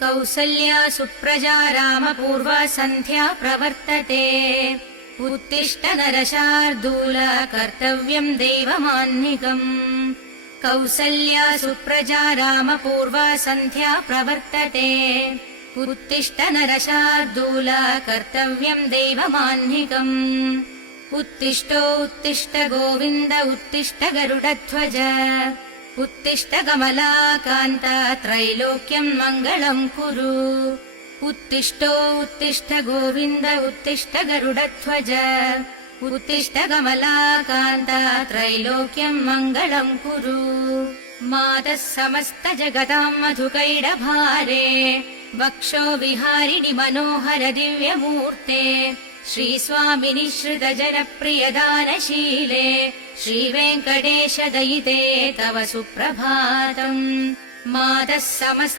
कौसल्या सुप्रजा रामपूर्वा सन्ध्या प्रवर्तते उत्तिष्ठ नरशार्दूल कर्तव्यम् दैवमान्निकम् कौसल्या सुप्रजा रामपूर्वा सन्ध्या प्रवर्तते उत्तिष्ठ नरशार्दूल कर्तव्यम् दैवमान्निकम् उत्तिष्ठ गोविन्द उत्तिष्ठ गरुडध्वज उत्तिष्ठ कमलाकान्त त्रैलोक्यम् मङ्गलम् कुरु उत्तिष्ठ गोविन्द उत्तिष्ठ गरुडध्वज उत्तिष्ठ कमलाकान्त त्रैलोक्यम् मङ्गलम् कुरु मातः समस्त जगताम् मधुकैडभारे वक्षो विहारिणि मनोहर दिव्यमूर्ते श्रीस्वामिनि श्रित जनप्रियदानशीले श्रीवेङ्कटेश दयिते तव सुप्रभातम् मातः समस्त